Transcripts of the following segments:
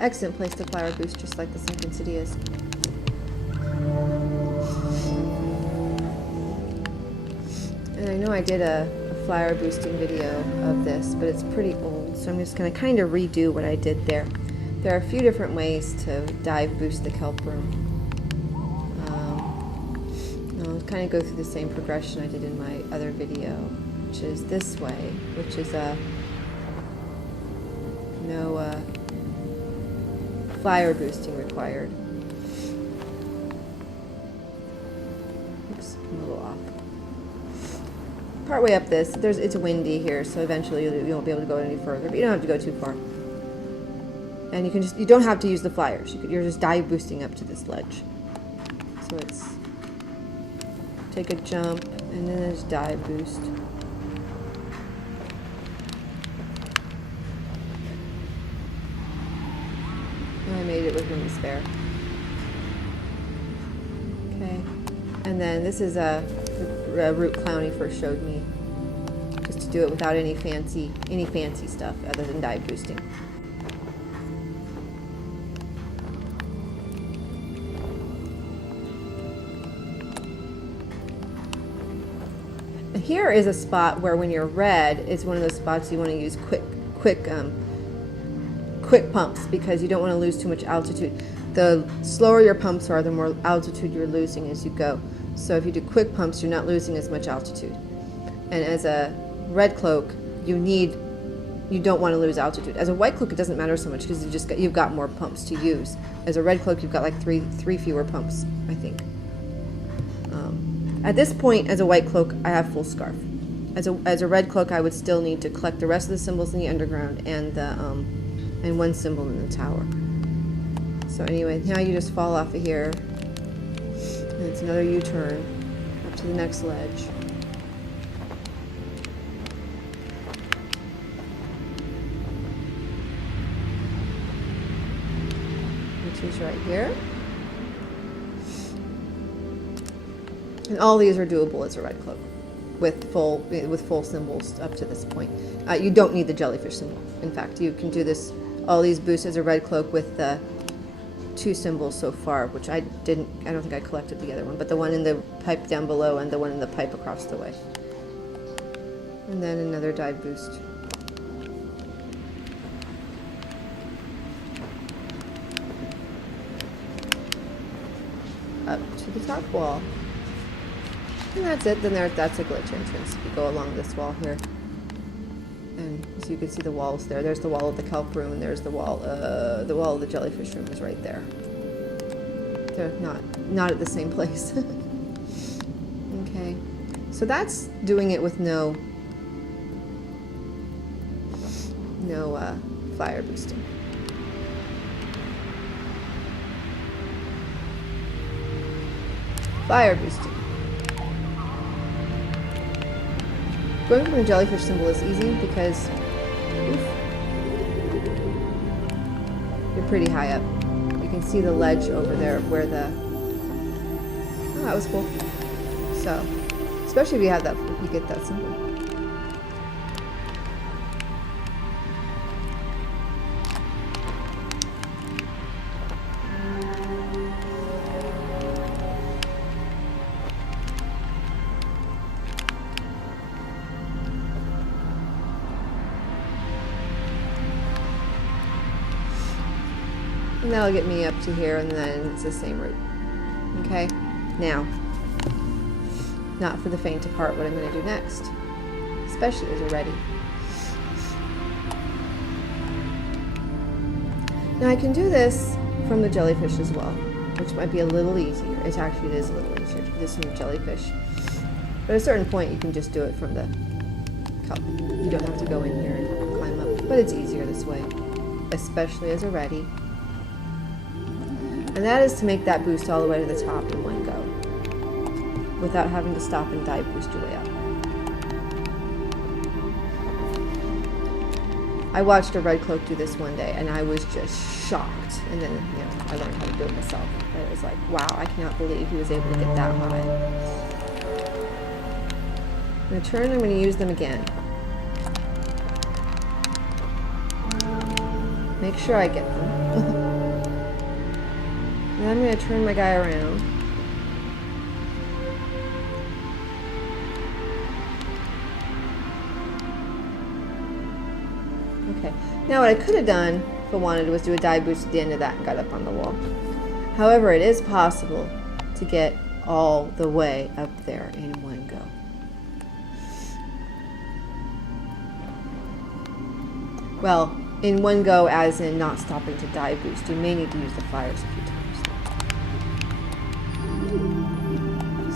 Excellent place to flower boost, just like the Sunken City is. And I know I did a flower boosting video of this, but it's pretty old, so I'm just going to kind of redo what I did there. There are a few different ways to dive boost the kelp room. I'll kind of go through the same progression I did in my other video, which is this way, which is no flower boosting required. Oops, I'm a little off. Partway up this, it's windy here, so eventually you won't be able to go any further, but you don't have to go too far. And you don't have to use the flyers. You're just dive boosting up to this ledge. So it's take a jump and then there's dive boost. And I made it with room to spare. Okay, and then this is a route Clowny first showed me, just to do it without any fancy stuff other than dive boosting. Here is a spot where when you're red, it's one of those spots you want to use quick pumps, because you don't want to lose too much altitude. The slower your pumps are, the more altitude you're losing as you go. So if you do quick pumps, you're not losing as much altitude. And as a red cloak, you don't want to lose altitude. As a white cloak, it doesn't matter so much because you've got more pumps to use. As a red cloak, you've got like three fewer pumps, I think. At this point, as a white cloak, I have full scarf. As a red cloak, I would still need to collect the rest of the symbols in the underground and and one symbol in the tower. So anyway, now you just fall off of here, and it's another U-turn up to the next ledge. Which is right here. And all these are doable as a red cloak, with full symbols up to this point. You don't need the jellyfish symbol. In fact, you can do all these boosts as a red cloak with the 2 symbols so far, which I don't think I collected the other one, but the one in the pipe down below and the one in the pipe across the way. And then another dive boost. Up to the top wall. And that's it. Then that's a glitch entrance. You go along this wall here, and so you can see the walls there. There's the wall of the kelp room, and there's the wall of the jellyfish room is right there. They're not at the same place. Okay, so that's doing it with no fire boosting. Fire boosting. Going from a jellyfish symbol is easy because you're pretty high up. You can see the ledge over there where oh, that was cool. So, especially if you get that symbol. And that'll get me up to here, and then it's the same route. Okay? Now, not for the faint of heart what I'm going to do next, especially as you're ready. Now I can do this from the jellyfish as well, which might be a little easier. It is a little easier to do this from the jellyfish. But at a certain point, you can just do it from the cup. You don't have to go in here and climb up, but it's easier this way, especially as a ready. And that is to make that boost all the way to the top in one go, without having to stop and dive boost your way up. I watched a red cloak do this one day, and I was just shocked. And then, I learned how to do it myself. And it was like, wow, I cannot believe he was able to get that high. I'm going to turn, I'm going to use them again. Make sure I get them. And I'm going to turn my guy around. Okay. Now what I could have done, if I wanted, was do a dive boost at the end of that and got up on the wall. However, it is possible to get all the way up there in one go. Well, in one go as in not stopping to dive boost. You may need to use the flyers a few times.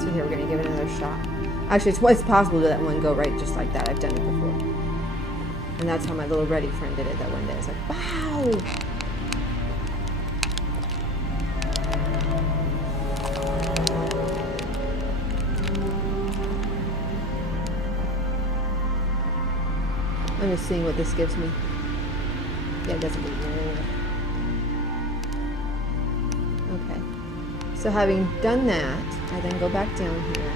So here we're going to give it another shot. Actually, it's possible to do that in one go right just like that. I've done it before. And that's how my little ready friend did it that one day. I was like, wow! I'm just seeing what this gives me. Yeah, it doesn't give me anything. Okay. So having done that, I then go back down here.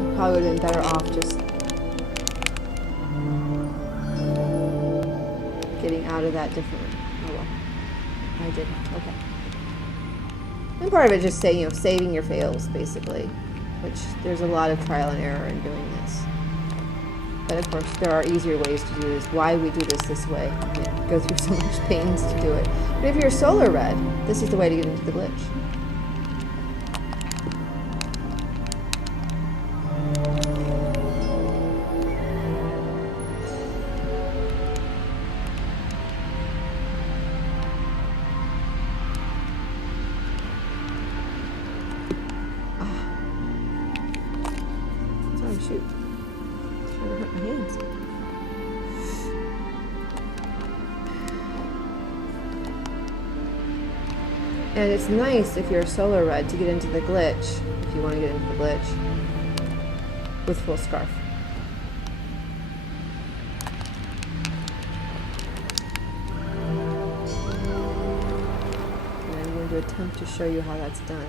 I probably would have been better off just getting out of that differently. Oh well. I did. Okay. And part of it just saving your fails, basically. Which there's a lot of trial and error in doing this. But of course, there are easier ways to do this. Why we do this way? And go through so much pains to do it. But if you're solar red, this is the way to get into the glitch. Shoot. It's trying to hurt my hands. And it's nice if you're a solar red to get into the glitch, if you want to get into the glitch, with full scarf. And I'm going to attempt to show you how that's done.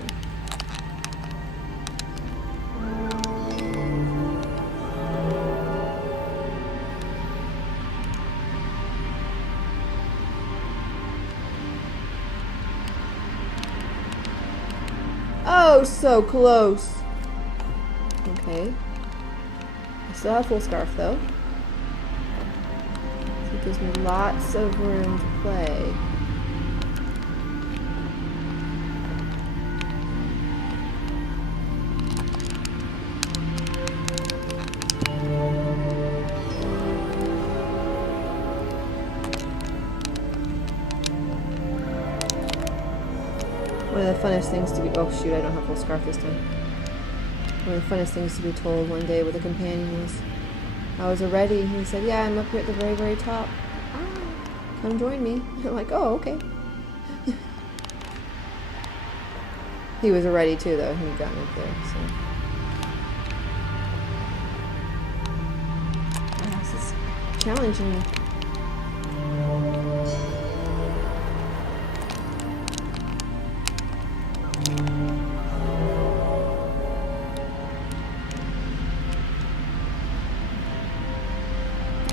Oh, so close. Okay. I still have full scarf though. So it gives me lots of room to play. One of the funnest things to be, oh shoot, I don't have full scarf this time. One of the funnest things to be told one day with a companion was, I was already, he said, yeah, I'm up here at the very, very top. Come join me. I'm like, oh, okay. He was already too though, he'd gotten up there, so. Wow, this is challenging.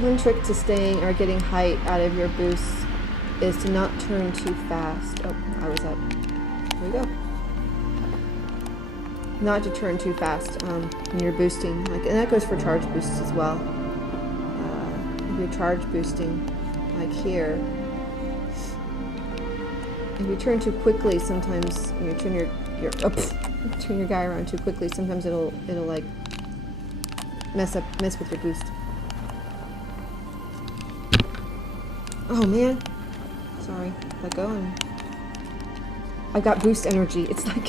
One trick to staying or getting height out of your boosts is to not turn too fast. Oh, I was up. There we go. Not to turn too fast when you're boosting, and that goes for charge boosts as well. If you're charge boosting, like here, if you turn too quickly, sometimes when you turn turn your guy around too quickly, sometimes it'll like mess with your boost. Oh man, sorry, let go and I got boost energy. It's like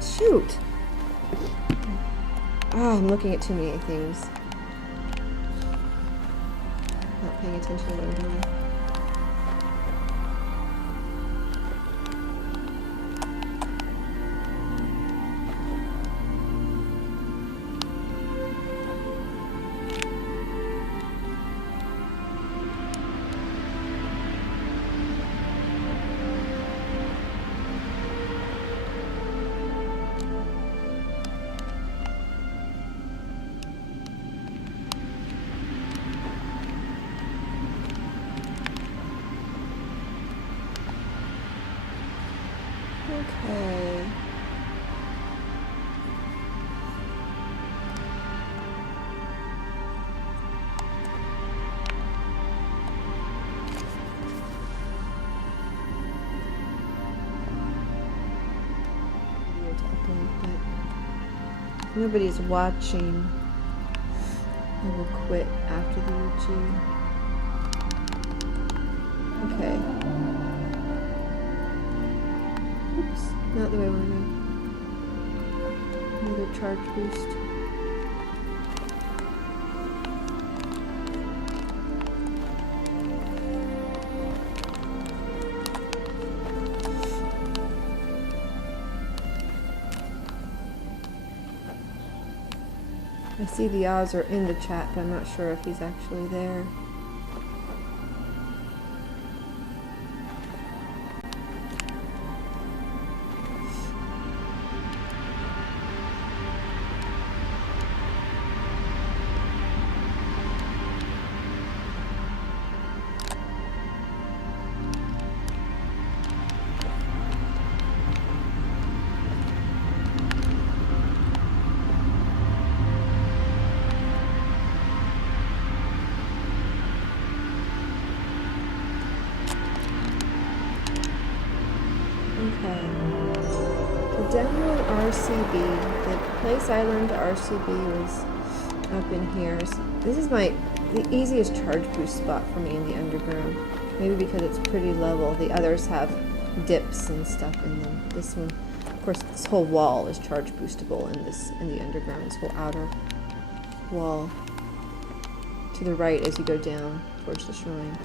shoot. I'm looking at too many things. Not paying attention to what I'm doing. Okay. Video to upload, but if nobody's watching, I will quit after the UG. Okay. Oops, not the way I want to go. Another charge boost. I see the Oz are in the chat, but I'm not sure if he's actually there. Okay. To download RCB, the place I learned RCB was up in here. So this is the easiest charge boost spot for me in the underground. Maybe because it's pretty level. The others have dips and stuff in them. This one, of course, this whole wall is charge boostable in the underground. This whole outer wall to the right as you go down towards the shrine.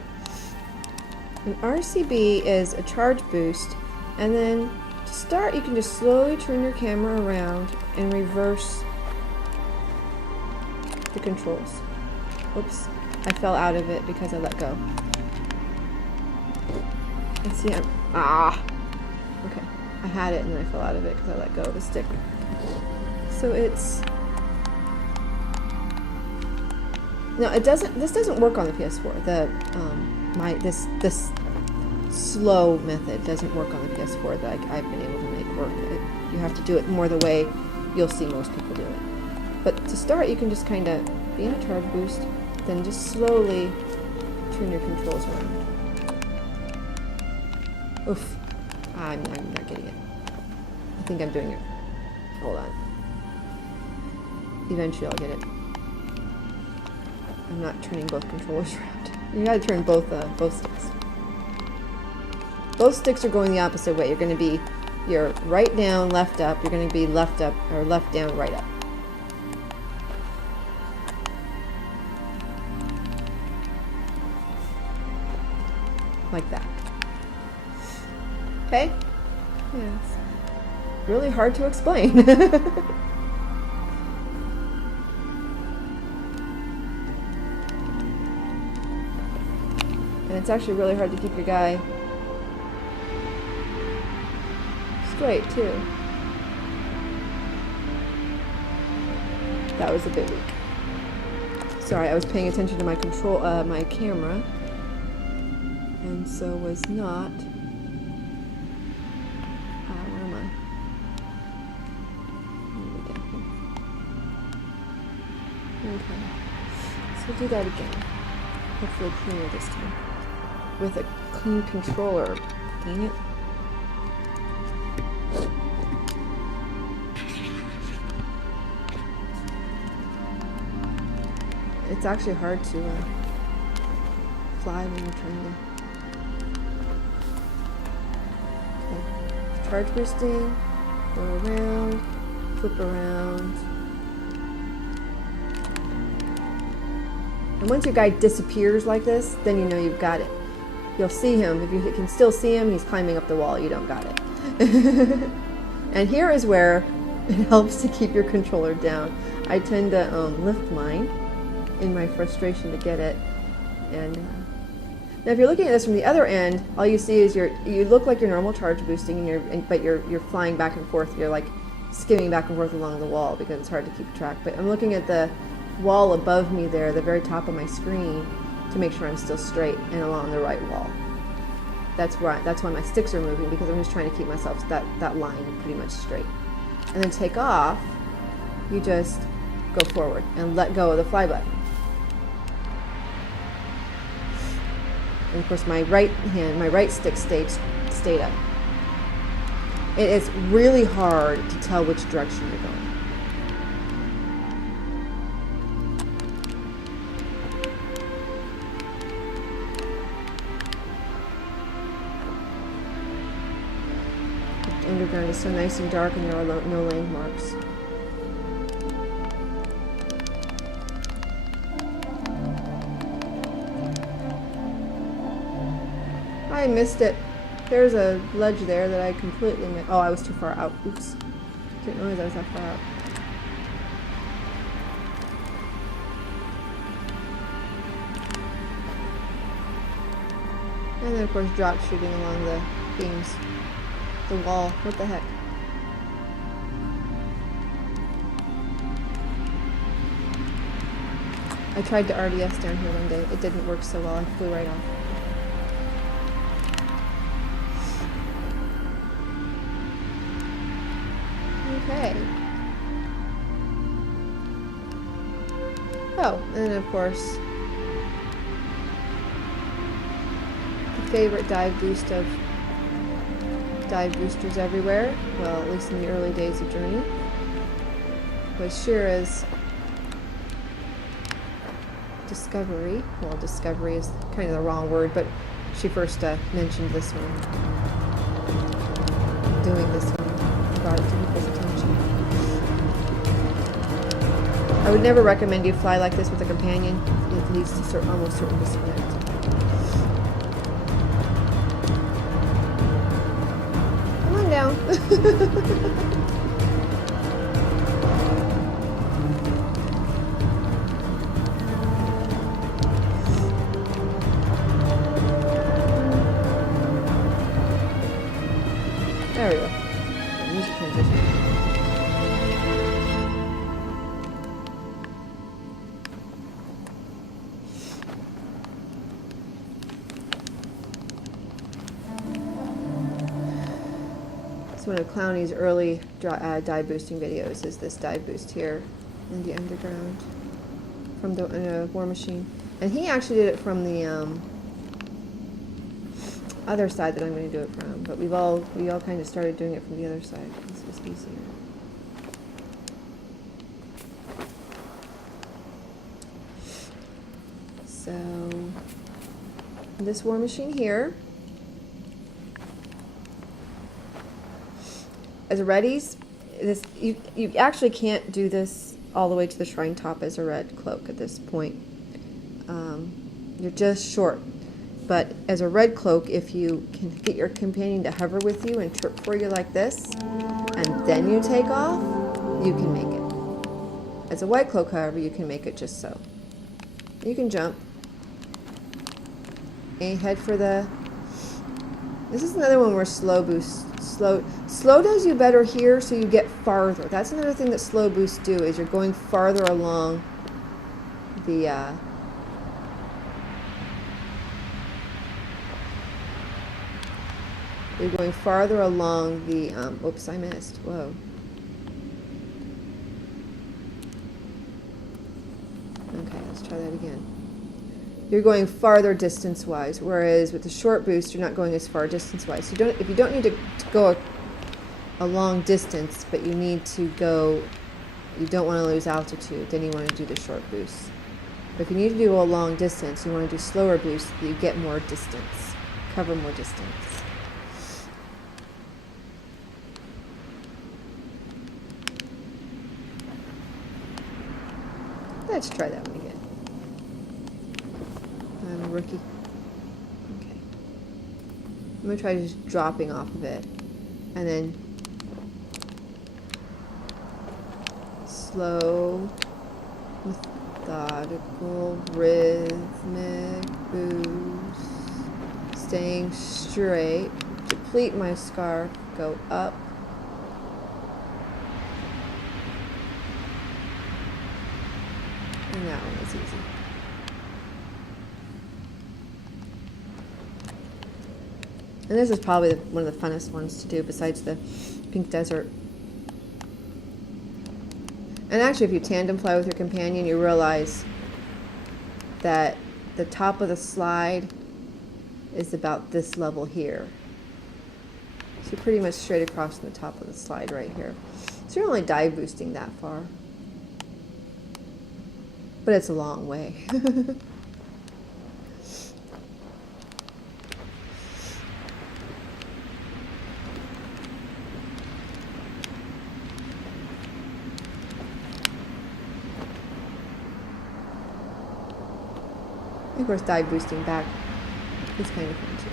An RCB is a charge boost. And then to start, you can just slowly turn your camera around and reverse the controls. Oops, I fell out of it because I let go. And see, okay. I had it and then I fell out of it because I let go of the stick. So it's, no, this doesn't work on the PS4. This slow method doesn't work on the PS4 that I've been able to make work. You have to do it more the way you'll see most people do it. But to start, you can just kind of be in a charge boost, then just slowly turn your controls around. Oof. I'm not getting it. I think I'm doing it. Hold on. Eventually I'll get it. I'm not turning both controllers around. You gotta turn both sticks. Both sticks are going the opposite way. You're going to be your right down, left up. You're going to be left up, or left down, right up. Like that. Okay? Yeah, it's really hard to explain. And it's actually really hard to keep your guy straight too. That was a bit weak. Sorry, I was paying attention to my my camera, and so was not. Where am I? Okay. So we'll do that again. Hopefully cleaner this time. With a clean controller. Dang it. It's actually hard to fly when you're trying to. Okay. Charge boosting, go around, flip around. And once your guy disappears like this, then you know you've got it. You'll see him. If you can still see him, he's climbing up the wall. You don't got it. And here is where it helps to keep your controller down. I tend to lift mine in my frustration to get it. And now if you're looking at this from the other end, all you see is you look like your normal charge boosting, but you're flying back and forth. You're like skimming back and forth along the wall because it's hard to keep track. But I'm looking at the wall above me there, the very top of my screen, to make sure I'm still straight and along the right wall. That's why my sticks are moving, because I'm just trying to keep myself that line pretty much straight. And then take off, you just go forward and let go of the fly button. And of course my right stick stayed up. It is really hard to tell which direction you're going. The underground is so nice and dark, and there are no landmarks. I missed it. There's a ledge there that I completely missed. Oh, I was too far out. Oops. Didn't realize I was that far out. And then, of course, drop shooting along the beams. The wall. What the heck? I tried to RDS down here one day. It didn't work so well. I flew right off. Okay. Oh, and then of course, the favorite dive boost of dive boosters everywhere, well, at least in the early days of Journey, was Shira's discovery. Well, discovery is kind of the wrong word, but she first mentioned this one, doing this one, brought it to people's attention. I would never recommend you fly like this with a companion. It leads to almost certain disconnect. Come on down. There we go. Music transition. One of Clowney's early dive boosting videos is this dive boost here in the underground from the War Machine, and he actually did it from the other side that I'm going to do it from. But we all kind of started doing it from the other side. This was easier. So this War Machine here. As a Reddies, you actually can't do this all the way to the shrine top as a red cloak at this point. You're just short. But as a red cloak, if you can get your companion to hover with you and trip for you like this, and then you take off, you can make it. As a white cloak, however, you can make it just so. You can jump. And head for the... This is another one where slow boost. Slow does you better here, so you get farther. That's another thing that slow boosts do, is you're going farther along the you're going farther along the oops, I missed. Whoa. Okay, let's try that again. You're going farther distance-wise, whereas with the short boost, you're not going as far distance-wise. So if you don't need to go a long distance, but you need to go, you don't want to lose altitude, then you want to do the short boost. But if you need to do a long distance, you want to do slower boost, you get more distance, cover more distance. Let's try that one again. I'm a rookie. Okay. I'm going to try just dropping off of it. And then slow, methodical, rhythmic boost. Staying straight. Deplete my scarf. Go up. And that one was easy. And this is probably one of the funnest ones to do besides the Pink Desert. And actually, if you tandem fly with your companion, you realize that the top of the slide is about this level here. So you're pretty much straight across from the top of the slide right here. So you're only dive boosting that far. But it's a long way. Of course, dive boosting back is kind of fun too.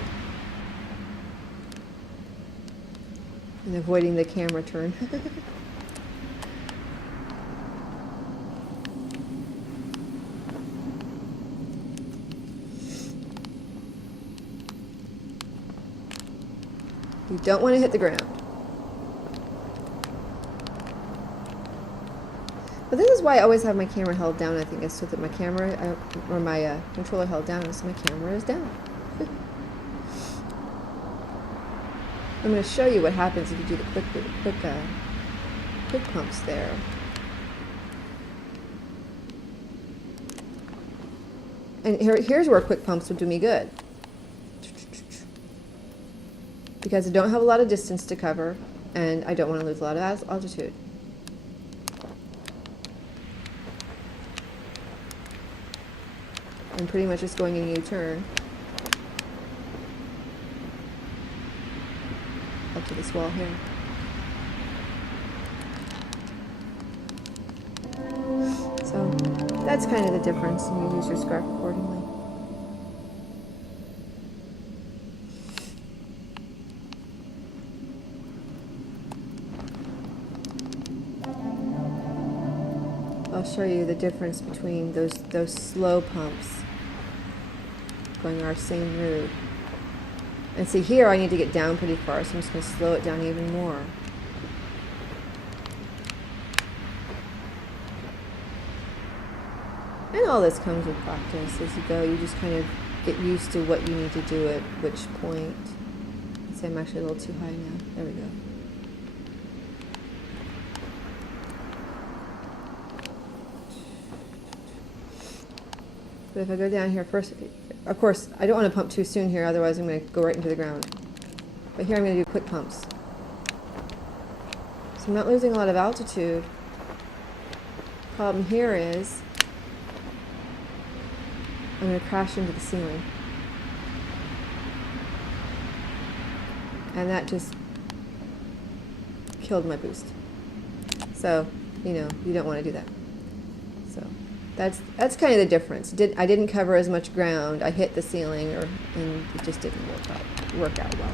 And avoiding the camera turn. You don't want to hit the ground. But this is why I always have my camera held down, I think, is so that my camera, or my controller held down, so my camera is down. I'm going to show you what happens if you do the quick pumps there. And here's where quick pumps would do me good. Because I don't have a lot of distance to cover, and I don't want to lose a lot of altitude. I'm pretty much just going in a U-turn up to this wall here. So that's kind of the difference, and you use your scarf accordingly. I'll show you the difference between those slow pumps going our same route. And see, here I need to get down pretty far, so I'm just going to slow it down even more. And all this comes with practice as you go. You just kind of get used to what you need to do at which point. Let's say I'm actually a little too high now. There we go. But if I go down here first, of course, I don't want to pump too soon here, otherwise I'm going to go right into the ground. But here I'm going to do quick pumps. So I'm not losing a lot of altitude. Problem here is I'm going to crash into the ceiling. And that just killed my boost. So, you know, you don't want to do that. So that's kind of the difference. I didn't cover as much ground. I hit the ceiling, and it just didn't work out well.